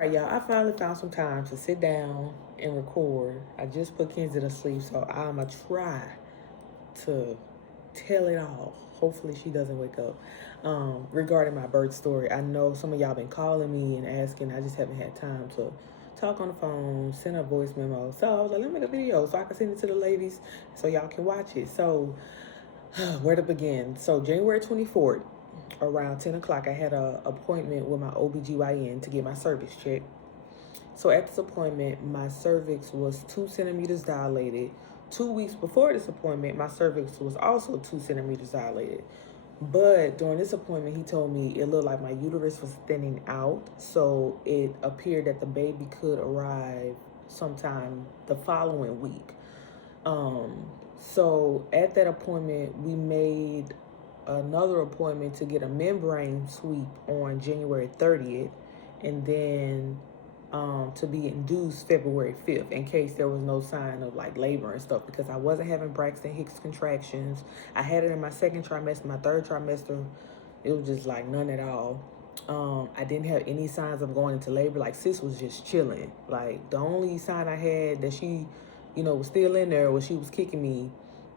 All right, y'all, I finally found some time to sit down and record. I just put Kenzie to sleep, so I'ma try to tell it all. Hopefully she doesn't wake up. Regarding my birth story, I know some of y'all been calling me and asking. I just haven't had time to talk on the phone, send a voice memo. So I was like, let me make a video so I can send it to the ladies so y'all can watch it. So where to begin? So January 24th, around 10 o'clock, I had an appointment with my OBGYN to get my cervix checked. So at this appointment, my cervix was 2 centimeters dilated. 2 weeks before this appointment, my cervix was also 2 centimeters dilated. But during this appointment, he told me it looked like my uterus was thinning out. So it appeared that the baby could arrive sometime the following week. Um, so at that appointment, we made another appointment to get a membrane sweep on January 30th, and then to be induced February 5th in case there was no sign of like labor and stuff, because I wasn't having Braxton Hicks contractions. I had it in my second trimester, my third trimester, it was just like none at all. I didn't have any signs of going into labor. Like sis was just chilling. Like the only sign I had that she, was still in there was she was kicking me.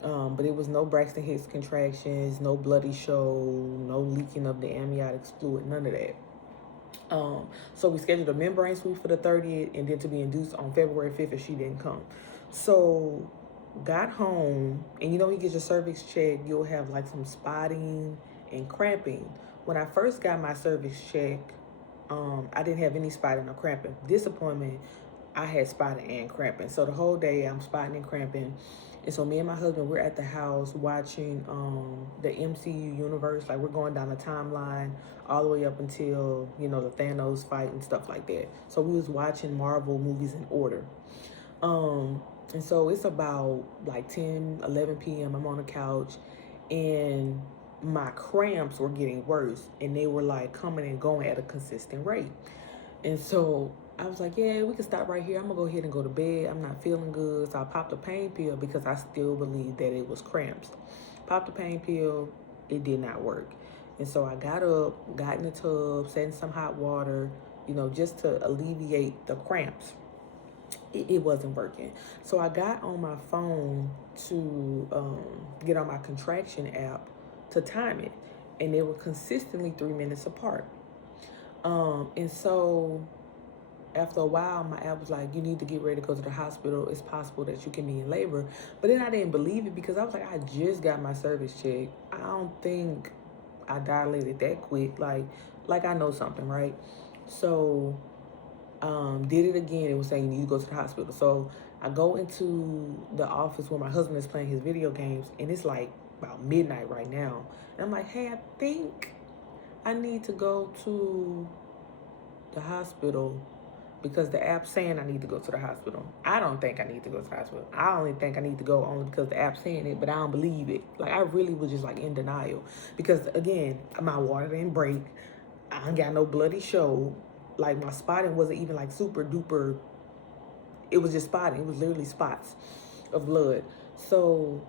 But it was no Braxton Hicks contractions, no bloody show, no leaking of the amniotic fluid, none of that. So we scheduled a membrane sweep for the 30th and then to be induced on February 5th if she didn't come. So got home, and when you get your cervix checked, you'll have like some spotting and cramping. When I first got my cervix checked, I didn't have any spotting or cramping. This appointment, I had spotting and cramping. So the whole day I'm spotting and cramping. And so me and my husband, we're at the house watching the MCU universe. Like we're going down the timeline all the way up until, the Thanos fight and stuff like that. So we was watching Marvel movies in order. And so it's about like 10, 11 p.m. I'm on the couch, and my cramps were getting worse, and they were like coming and going at a consistent rate. And so I was like, yeah, we can stop right here. I'm gonna go ahead and go to bed. I'm not feeling good. So I popped a pain pill because I still believed that it was cramps. Popped the pain pill, it did not work. And so I got up, got in the tub, sat in some hot water, just to alleviate the cramps. It wasn't working. So I got on my phone to get on my contraction app to time it. And they were consistently 3 minutes apart. And so after a while, my app was like, you need to get ready to go to the hospital. It's possible that you can be in labor. But then I didn't believe it because I was like, I just got my cervix checked. I don't think I dilated that quick. Like I know something, right? So did it again. It was saying you need to go to the hospital. So I go into the office where my husband is playing his video games, and it's like about midnight right now. And I'm like, hey, I think I need to go to the hospital because the app's saying I need to go to the hospital. I don't think I need to go to the hospital. I only think I need to go only because the app's saying it, but I don't believe it. Like I really was just like in denial because again, my water didn't break. I ain't got no bloody show. Like my spotting wasn't even like super duper. It was just spotting. It was literally spots of blood. So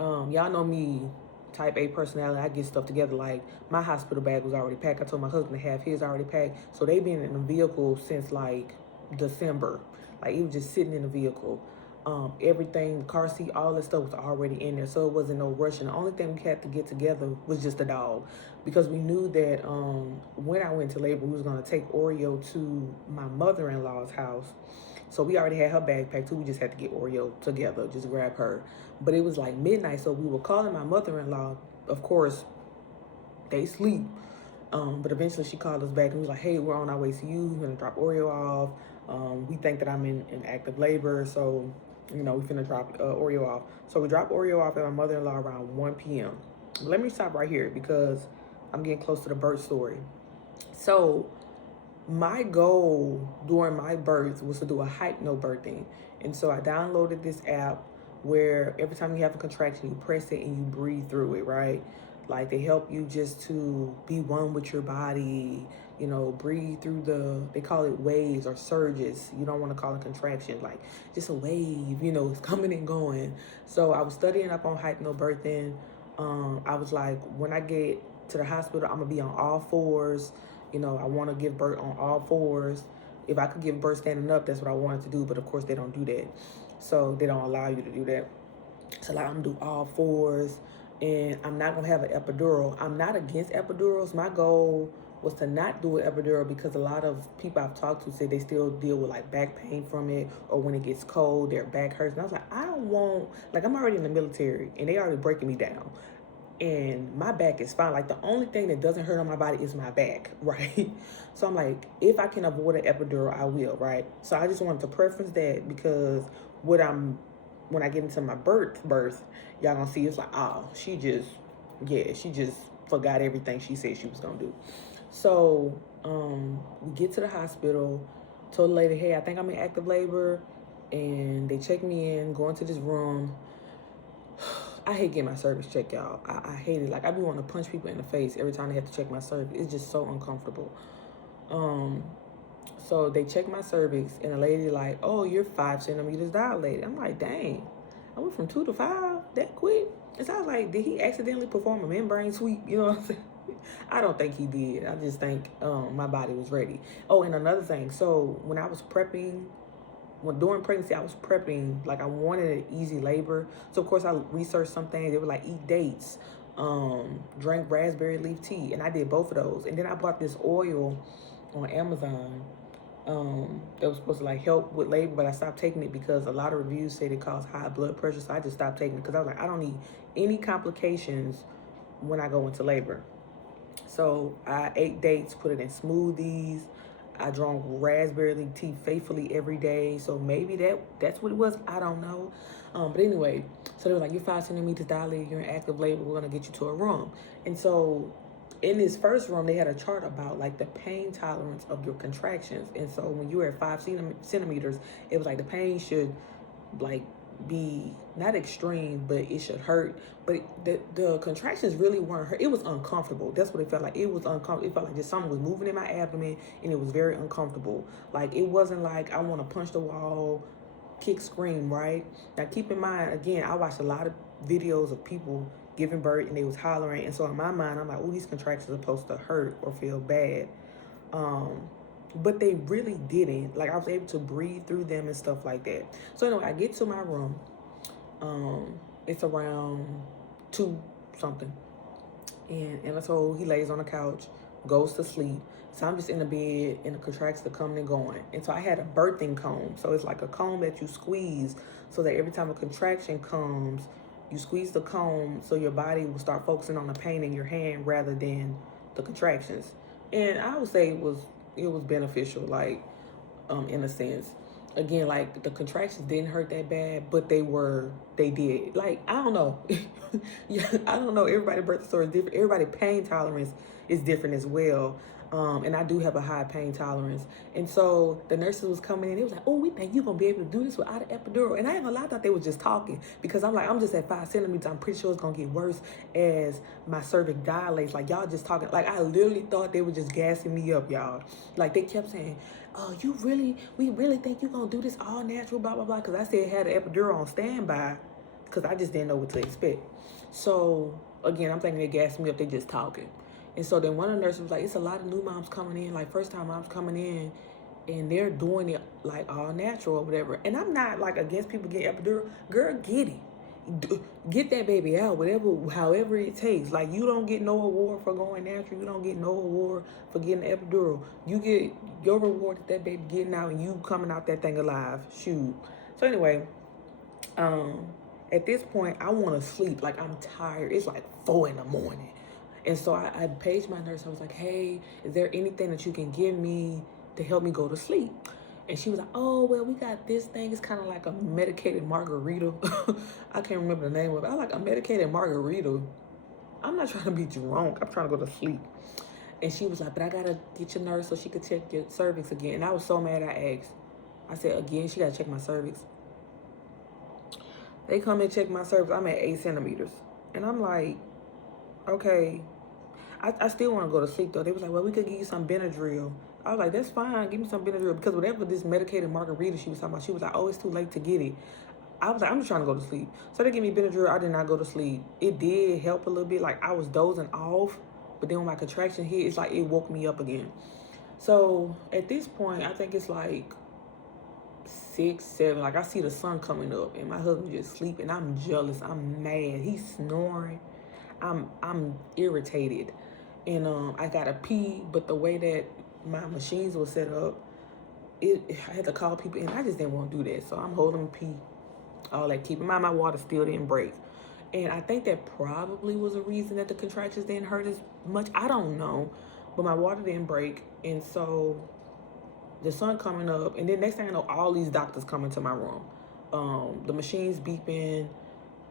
y'all know me, type A personality. I get stuff together. Like my hospital bag was already packed. I told my husband to have his already packed. So they been in the vehicle since like December. Like it was just sitting in the vehicle. Everything, the car seat, all that stuff was already in there. So it wasn't no rushing. The only thing we had to get together was just the dog. Because we knew that when I went to labor, we was gonna take Oreo to my mother-in-law's house. So we already had her bag packed too. We just had to get Oreo together, just grab her. But it was like midnight, so we were calling my mother-in-law. Of course, they sleep. But eventually she called us back and was like, hey, we're on our way to you. We're gonna drop Oreo off. We think that I'm in active labor, so we finna drop Oreo off. So we dropped Oreo off at my mother-in-law around 1 p.m. Let me stop right here because I'm getting close to the birth story. So my goal during my birth was to do a hypnobirthing. And so I downloaded this app where every time you have a contraction, you press it and you breathe through it, right? Like they help you just to be one with your body, breathe through they call it waves or surges. You don't want to call it contraction, like just a wave, it's coming and going. So I was studying up on hypnobirthing. I was like, when I get to the hospital, I'm gonna be on all fours. I want to give birth on all fours. if I could give birth standing up, that's what I wanted to do. But of course, they don't do that. So they don't allow you to do that. So like, I'm gonna do all fours, and I'm not gonna have an epidural. I'm not against epidurals. My goal was to not do an epidural because a lot of people I've talked to say they still deal with like back pain from it, or when it gets cold, their back hurts. And I was like, I don't want, like, I'm already in the military and they already breaking me down. And my back is fine. Like, the only thing that doesn't hurt on my body is my back, right? So I'm like, if I can avoid an epidural, I will, right? So I just wanted to preference that, because when I get into my birth, y'all gonna see it's like, oh, she just forgot everything she said she was gonna do. So we get to the hospital, told the lady, hey, I think I'm in active labor, and they check me in, go into this room. I hate getting my cervix checked, y'all. I hate it. Like, I be wanting to punch people in the face every time they have to check my cervix. It's just so uncomfortable. So they check my cervix, and the lady like, oh, you're 5 centimeters dilated. I'm like, dang, I went from 2 to 5 that quick. And so I was like, did he accidentally perform a membrane sweep? You know what I'm saying? I don't think he did. I just think my body was ready. Oh, and another thing. So when I was prepping, during pregnancy, I was prepping, like, I wanted an easy labor. So of course I researched some things. They were like, eat dates, drink raspberry leaf tea, and I did both of those. And then I bought this oil on Amazon that was supposed to like help with labor, but I stopped taking it because a lot of reviews said it caused high blood pressure. So I just stopped taking it because I was like, I don't need any complications when I go into labor. So I ate dates, put it in smoothies. I drank raspberry leaf tea faithfully every day. So maybe that's what it was. I don't know. But anyway, so they were like, you're 5 centimeters dilated, you're in active labor, we're going to get you to a room. And so in this first room, they had a chart about like the pain tolerance of your contractions. And so when you were at 5 centimeters, it was like the pain should like be not extreme, but it should hurt. But the contractions really weren't hurt. It was uncomfortable. That's what it felt like. It was uncomfortable. It felt like just something was moving in my abdomen, and it was very uncomfortable. Like, it wasn't like I want to punch the wall, kick, scream, right? Now keep in mind, again, I watched a lot of videos of people giving birth and they was hollering, and so in my mind I'm like, oh, these contractions are supposed to hurt or feel bad. But they really didn't. Like, I was able to breathe through them and stuff like that. So anyway, I get to my room. It's around 2 something. And so he lays on the couch, goes to sleep. So I'm just in the bed, and the contractions are coming and going. And so I had a birthing comb. So it's like a comb that you squeeze so that every time a contraction comes, you squeeze the comb so your body will start focusing on the pain in your hand rather than the contractions. And I would say it was beneficial, like, in a sense. Again, like, the contractions didn't hurt that bad, but they did. Like, I don't know. Yeah, I don't know. Everybody's birth story is different. Everybody's pain tolerance is different as well. And I do have a high pain tolerance. And so the nurses was coming in. They was like, oh, we think you're going to be able to do this without an epidural. And I ain't gonna lie, I thought they were just talking. Because I'm like, I'm just at 5 centimeters. I'm pretty sure it's going to get worse as my cervix dilates. Like, y'all just talking. Like, I literally thought they were just gassing me up, y'all. Like, they kept saying, oh, we really think you're going to do this all natural, blah, blah, blah. Because I said I had an epidural on standby because I just didn't know what to expect. So, again, I'm thinking they gassed me up. They just talking. And so then one of the nurses was like, it's a lot of new moms coming in, like first time moms coming in, and they're doing it like all natural or whatever. And I'm not like against people getting epidural. Girl, get it. Get that baby out, however it takes. Like, you don't get no award for going natural. You don't get no award for getting an epidural. You get your reward that baby getting out and you coming out that thing alive. Shoot. So anyway, at this point, I want to sleep. Like, I'm tired. It's like 4 a.m. And so I paged my nurse. I was like, hey, is there anything that you can give me to help me go to sleep? And she was like, oh, well, we got this thing. It's kind of like a medicated margarita. I can't remember the name of it. I like a medicated margarita. I'm not trying to be drunk. I'm trying to go to sleep. And she was like, but I got to get your nurse so she could check your cervix again. And I was so mad I asked. I said, again, she got to check my cervix. They come and check my cervix. I'm at 8 centimeters. And I'm like, okay. I still want to go to sleep, though. They was like, well, we could give you some Benadryl. I was like, that's fine. Give me some Benadryl. Because whatever this medicated margarita she was talking about, she was like, oh, it's too late to get it. I was like, I'm just trying to go to sleep. So they gave me Benadryl. I did not go to sleep. It did help a little bit. Like, I was dozing off. But then when my contraction hit, it's like it woke me up again. So at this point, I think it's like 6, 7. Like I see the sun coming up, and my husband just sleeping. I'm jealous. I'm mad. He's snoring. I'm irritated, and I gotta pee. But the way that my machines were set up, I had to call people, and I just didn't want to do that. So I'm holding pee, all that. Keep in mind, my water still didn't break, and I think that probably was a reason that the contractions didn't hurt as much. I don't know, but my water didn't break, and so the sun coming up, and then next thing I know, all these doctors come into my room. The machine's beeping,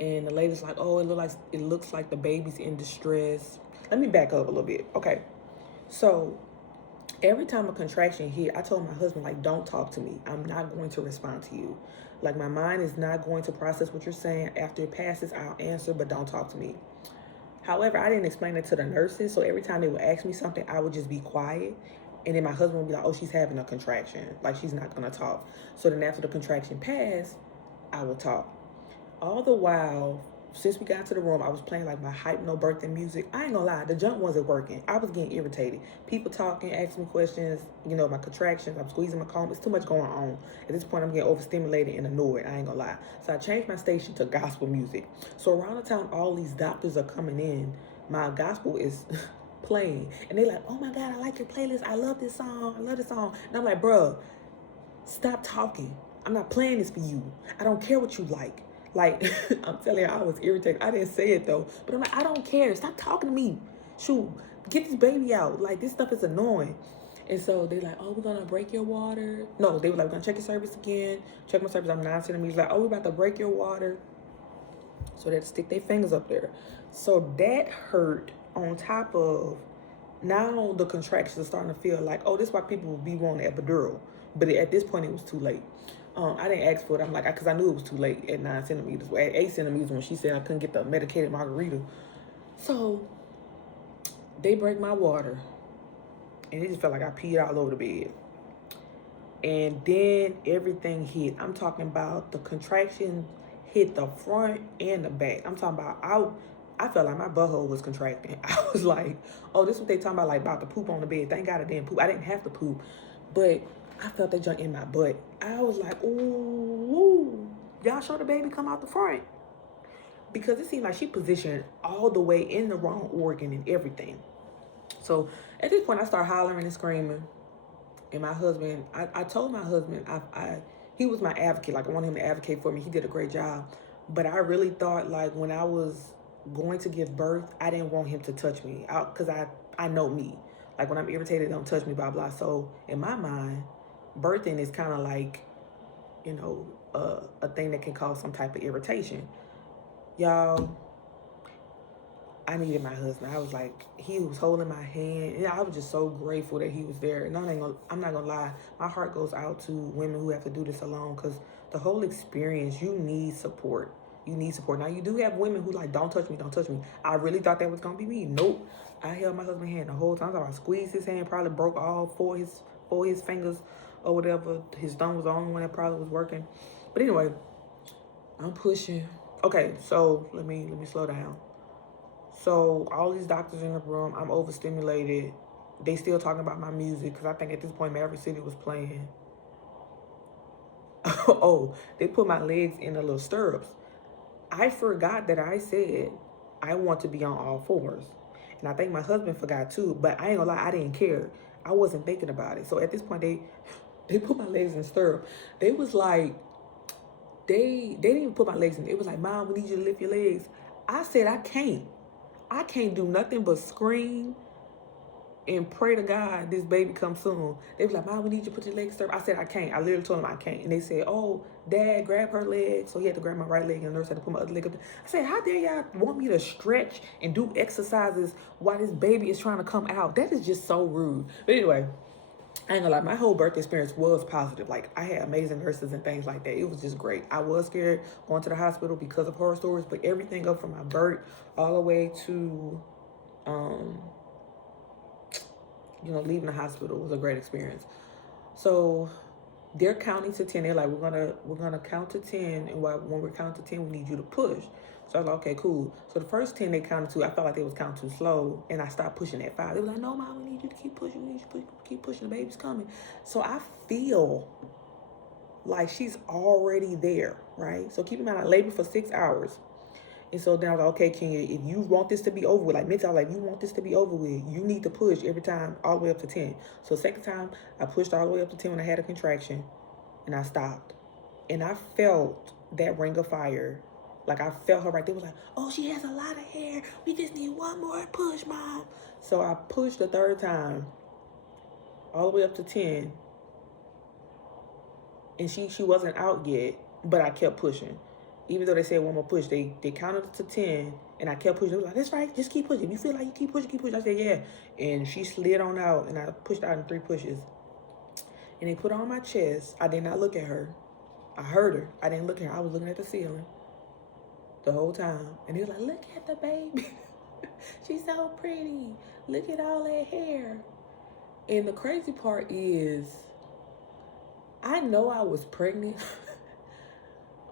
and the lady's like, "Oh, it looks like the baby's in distress." Let me back up a little bit. Okay, so every time a contraction hit, I told my husband, like, don't talk to me. I'm not going to respond to you. Like, my mind is not going to process what you're saying. After it passes, I'll answer, but don't talk to me. However, I didn't explain it to the nurses, so every time they would ask me something, I would just be quiet. And then my husband would be like, "Oh, she's having a contraction. Like, she's not going to talk." So then after the contraction passed, I would talk. All the while, since we got to the room, I was playing like my hypno birthday music. I ain't gonna lie, the jump wasn't working. I was getting irritated. People talking, asking me questions, my contractions, I'm squeezing my comb. It's too much going on. At this point, I'm getting overstimulated and annoyed. I ain't gonna lie. So I changed my station to gospel music. So around the time all these doctors are coming in, my gospel is playing. And they're like, "Oh my God, I like your playlist. I love this song. I love this song." And I'm like, "Bruh, stop talking. I'm not playing this for you. I don't care what you like." Like, I'm telling you, I was irritated. I didn't say it though, but I'm like, I don't care. Stop talking to me. Shoot, get this baby out. Like, this stuff is annoying. And so they're like, "Oh, we're gonna break your water." No, they were like, "We're gonna check your service again. Check my service." I'm 9 centimeters. Like, "Oh, we're about to break your water." So they had to stick their fingers up there. So that hurt on top of now the contractions are starting to feel like, oh, this is why people will be wanting epidural. But at this point, it was too late. I didn't ask for it. I'm like, because I knew it was too late at 9 centimeters. Well, at 8 centimeters when she said I couldn't get the medicated margarita. So they break my water, and it just felt like I peed all over the bed. And then everything hit. I'm talking about the contraction hit the front and the back. I'm talking about I felt like my butthole was contracting. I was like, "Oh, this is what they talking about, like about the poop on the bed." Thank God I didn't poop. I didn't have to poop, but I felt that junk in my butt. I was like, "Ooh, y'all show the baby come out the front," because it seemed like she positioned all the way in the wrong organ and everything. So at this point, I started hollering and screaming. And my husband, I told my husband, he was my advocate. Like, I wanted him to advocate for me. He did a great job. But I really thought, like, when I was going to give birth, I didn't want him to touch me. Because I know me. Like, when I'm irritated, don't touch me, blah, blah. So, in my mind, birthing is kind of like, a thing that can cause some type of irritation. Y'all, I needed my husband. I was like, he was holding my hand, and I was just so grateful that he was there. And I'm not gonna lie, my heart goes out to women who have to do this alone, because the whole experience, you need support. You need support. Now, you do have women who like, "Don't touch me, don't touch me." I really thought that was gonna be me. Nope. I held my husband's hand the whole time. I squeezed his hand, probably broke all four his fingers or whatever. His thumb was the only one that probably was working. But anyway, I'm pushing. Okay, so let me slow down. So all these doctors in the room, I'm overstimulated. They still talking about my music, because I think at this point Maverick City was playing. Oh, they put my legs in the little stirrups. I forgot that I said I want to be on all fours. And I think my husband forgot too, but I ain't gonna lie, I didn't care. I wasn't thinking about it. So at this point, they put my legs in stirrup. They was like, they didn't even put my legs in. It was like, "Mom, we need you to lift your legs." I said, I can't do nothing but scream and pray to God this baby comes soon. They was like, "Mom, we need you to put your legs up." I said, I can't. I literally told them I can't. And they said, "Oh, Dad, grab her leg." So he had to grab my right leg, and the nurse had to put my other leg up there. I said, "How dare y'all want me to stretch and do exercises while this baby is trying to come out?" That is just so rude. But anyway, I ain't gonna lie, my whole birth experience was positive. Like, I had amazing nurses and things like that. It was just great. I was scared going to the hospital because of horror stories, but everything up from my birth all the way to leaving the hospital was a great experience. So they're counting to 10. They're like, we're gonna count to 10, and when we're counting to 10, we need you to push. So I was like, okay, cool. So the first 10 they counted to, I felt like they was counting too slow, and I stopped pushing at 5. They were like, no, Mom, we need you to keep pushing. We need you to keep pushing. The baby's coming. So I feel like she's already there, right? So keep in mind, I labored for 6 hours. And so then I was like, okay, Kenya, if you want this to be over with, like mentally, like, you want this to be over with, you need to push every time all the way up to 10. So second time, I pushed all the way up to 10 when I had a contraction, and I stopped. And I felt that ring of fire. Like, I felt her right there. It was like, oh, she has a lot of hair. We just need one more push, Mom. So I pushed the third time, all the way up to 10. And she wasn't out yet, but I kept pushing. Even though they said one more push, they counted to 10, and I kept pushing. They was like, that's right, just keep pushing. If you feel like you keep pushing, keep pushing. I said, yeah. And she slid on out, and I pushed out in 3 pushes. And they put her on my chest. I did not look at her. I heard her. I didn't look at her. I was looking at the ceiling the whole time. And he was like, look at the baby. She's so pretty. Look at all that hair. And the crazy part is, I know I was pregnant,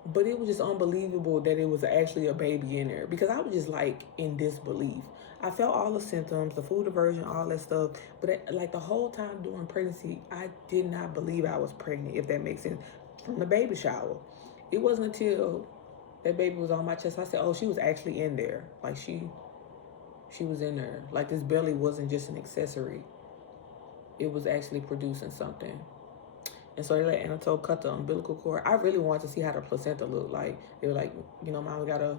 but it was just unbelievable that it was actually a baby in there, because I was just like in disbelief. I felt all the symptoms, the food aversion, all that stuff, but like the whole time during pregnancy, I did not believe I was pregnant, if that makes sense, from the baby shower. It wasn't until that baby was on my chest, I said, oh, she was actually in there. Like she was in there. Like this belly wasn't just an accessory. It was actually producing something. And so they let Anatole cut the umbilical cord. I really wanted to see how the placenta looked like. They were like, Mom, we gotta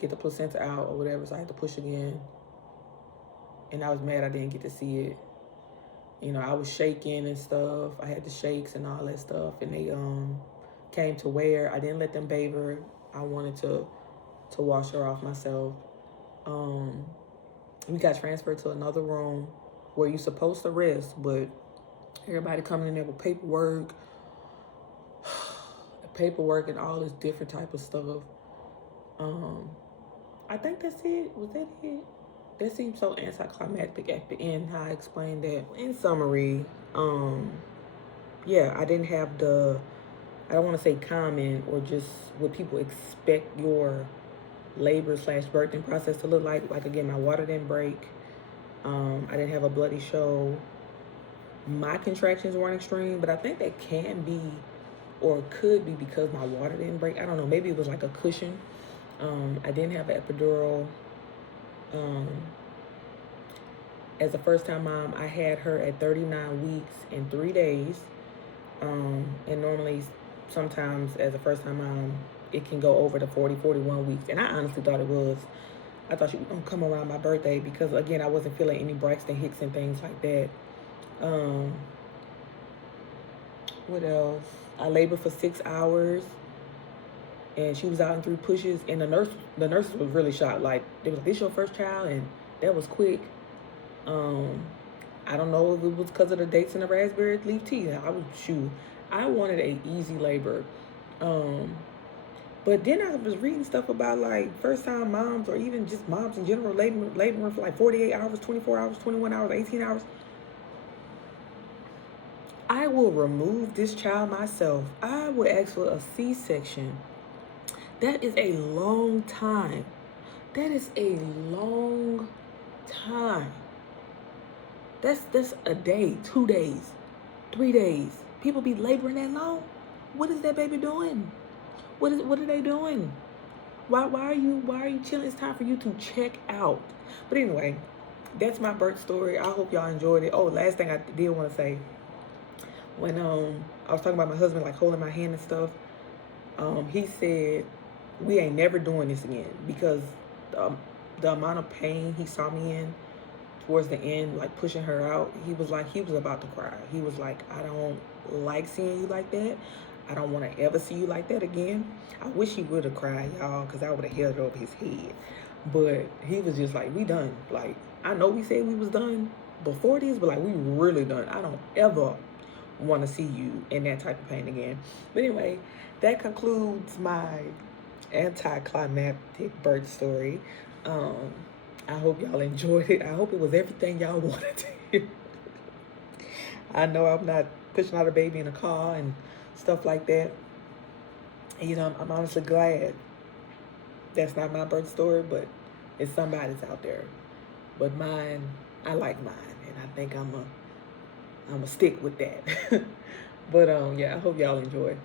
get the placenta out or whatever. So I had to push again. And I was mad I didn't get to see it. I was shaking and stuff. I had the shakes and all that stuff. And they came to wear. I didn't let them bathe her. I wanted to wash her off myself. We got transferred to another room where you're supposed to rest, but everybody coming in there with paperwork and all this different type of stuff. I think that's it. Was that it? That seemed so anticlimactic at the end, how I explained that. In summary, yeah, I didn't have I don't want to say common, or just what people expect your labor/birthing process to look like. Like, again, my water didn't break. I didn't have a bloody show. My contractions weren't extreme, but I think that can be, or could be, because my water didn't break. I don't know. Maybe it was like a cushion. I didn't have an epidural. As a first-time mom, I had her at 39 weeks and 3 days. And normally, sometimes as a first-time mom, it can go over to 40, 41 weeks. And I honestly thought it was. I thought she was going to come around my birthday because, again, I wasn't feeling any Braxton Hicks and things like that. What else? I labored for 6 hours, and she was out in 3 pushes. And the nurses was really shocked. Like, they was like, "This your first child?" And that was quick. I don't know if it was because of the dates and the raspberry leaf tea. I wanted a easy labor. But then I was reading stuff about like first time moms, or even just moms in general, laboring for like 48 hours, 24 hours, 21 hours, 18 hours. I will remove this child myself. I would ask for a C-section. That is a long time. That is a long time. That's a day, 2 days, 3 days. People be laboring that long. What is that baby doing? What are they doing? Why are you chilling? It's time for you to check out. But anyway, that's my birth story. I hope y'all enjoyed it. Oh, last thing I did want to say, when I was talking about my husband like holding my hand and stuff, he said, we ain't never doing this again, because the amount of pain he saw me in towards the end, like pushing her out, he was about to cry. He was like, I don't like seeing you like that. I don't want to ever see you like that again. I wish he would have cried, y'all, because I would have held it over his head. But he was just like, we done. Like, I know we said we was done before this, but like, we really done. I don't ever want to see you in that type of pain again. But anyway, that concludes my anticlimactic birth story. I hope y'all enjoyed it. I hope it was everything y'all wanted to hear. I know I'm not pushing out a baby in a car and stuff like that. And, you know, I'm honestly glad that's not my birth story, but it's somebody's out there. But mine, I like mine, and I think I'm a stick with that. But yeah, I hope y'all enjoy.